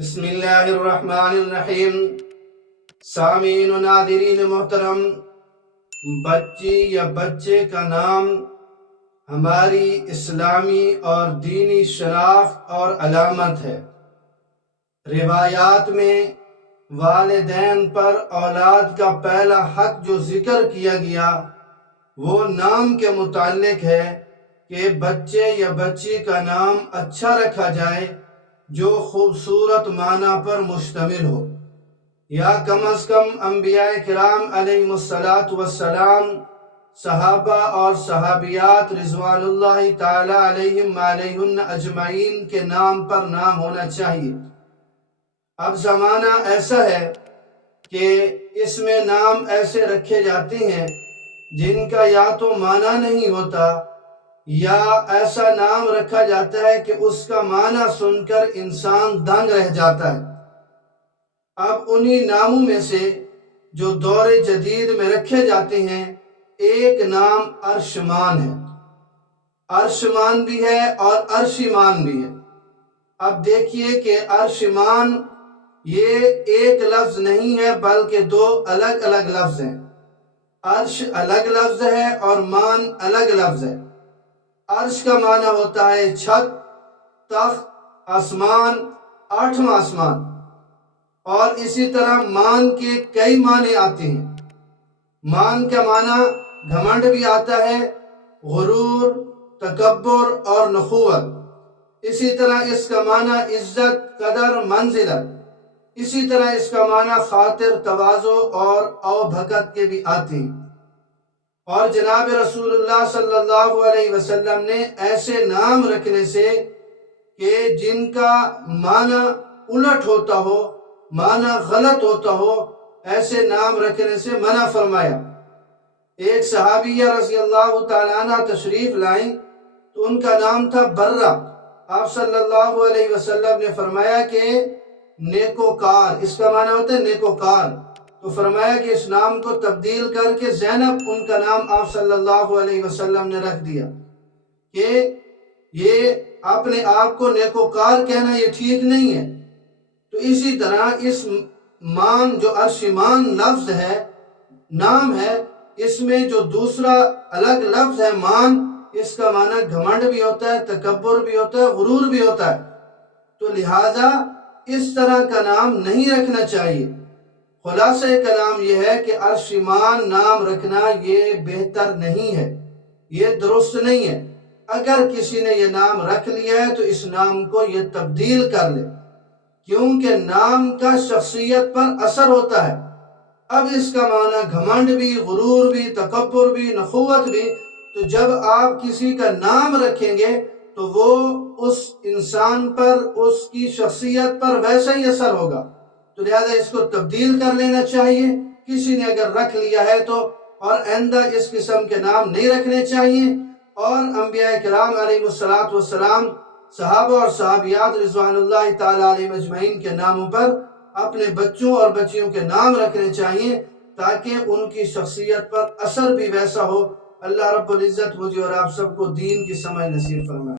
بسم اللہ الرحمن الرحیم۔ سامعین و ناظرین محترم، بچی یا بچے کا نام ہماری اسلامی اور دینی شناخت اور علامت ہے۔ روایات میں والدین پر اولاد کا پہلا حق جو ذکر کیا گیا وہ نام کے متعلق ہے کہ بچے یا بچی کا نام اچھا رکھا جائے جو خوبصورت معنی پر مشتمل ہو، یا کم از کم انبیاء کرام علیہم السلام، صحابہ اور صحابیات رضوان اللہ تعالی علیہم علیہن اجمعین کے نام پر نام ہونا چاہیے۔ اب زمانہ ایسا ہے کہ اس میں نام ایسے رکھے جاتے ہیں جن کا یا تو معنی نہیں ہوتا یا ایسا نام رکھا جاتا ہے کہ اس کا معنی سن کر انسان دنگ رہ جاتا ہے۔ اب انہی ناموں میں سے جو دور جدید میں رکھے جاتے ہیں ایک نام ارشمان ہے۔ ارشمان بھی ہے اور ارشمان بھی ہے۔ اب دیکھیے کہ ارشمان یہ ایک لفظ نہیں ہے بلکہ دو الگ الگ لفظ ہیں۔ عرش الگ لفظ ہے اور مان الگ لفظ ہے۔ عرش کا معنی ہوتا ہے چھت، تخت، آسمان، آٹھواں آسمان، اور اسی طرح مان کے کئی معنی آتے ہیں۔ مان کا معنی گھمنڈ بھی آتا ہے، غرور، تکبر اور نخوت۔ اسی طرح اس کا معنی عزت، قدر، منزلت۔ اسی طرح اس کا معنی خاطر، تواضع اور اوبھگت کے بھی آتے ہیں۔ اور جناب رسول اللہ صلی اللہ علیہ وسلم نے ایسے نام رکھنے سے کہ جن کا معنی الٹ ہوتا ہو، معنی غلط ہوتا ہو، ایسے نام رکھنے سے منع فرمایا۔ ایک صحابیہ رضی اللہ تعالیٰ عنہ تشریف لائیں تو ان کا نام تھا برہ۔ آپ صلی اللہ علیہ وسلم نے فرمایا کہ نیکوکار، اس کا معنی ہوتا ہے نیکوکار، تو فرمایا کہ اس نام کو تبدیل کر کے زینب ان کا نام آپ صلی اللہ علیہ وسلم نے رکھ دیا کہ یہ اپنے آپ کو نیکوکار کہنا یہ ٹھیک نہیں ہے۔ تو اسی طرح اس مان جو ارشمان لفظ ہے، نام ہے، اس میں جو دوسرا الگ لفظ ہے مان، اس کا معنی گھمنڈ بھی ہوتا ہے، تکبر بھی ہوتا ہے، غرور بھی ہوتا ہے۔ تو لہٰذا اس طرح کا نام نہیں رکھنا چاہیے۔ خلاصہ کلام یہ ہے کہ ارشمان نام رکھنا یہ بہتر نہیں ہے، یہ درست نہیں ہے۔ اگر کسی نے یہ نام رکھ لیا ہے تو اس نام کو یہ تبدیل کر لے، کیونکہ نام کا شخصیت پر اثر ہوتا ہے۔ اب اس کا معنی گھمنڈ بھی، غرور بھی، تکبر بھی، نخوت بھی، تو جب آپ کسی کا نام رکھیں گے تو وہ اس انسان پر، اس کی شخصیت پر ویسا ہی اثر ہوگا۔ تو لہذا اس کو تبدیل کر لینا چاہیے کسی نے اگر رکھ لیا ہے تو، اور آئندہ اس قسم کے نام نہیں رکھنے چاہیے۔ اور انبیاء کرام علیہ السلام، صحابہ اور صحابیات رضوان اللہ تعالی علیہ اجمعین کے ناموں پر اپنے بچوں اور بچیوں کے نام رکھنے چاہیے تاکہ ان کی شخصیت پر اثر بھی ویسا ہو۔ اللہ رب العزت مجھے اور آپ سب کو دین کی سمجھ نصیب فرمائے۔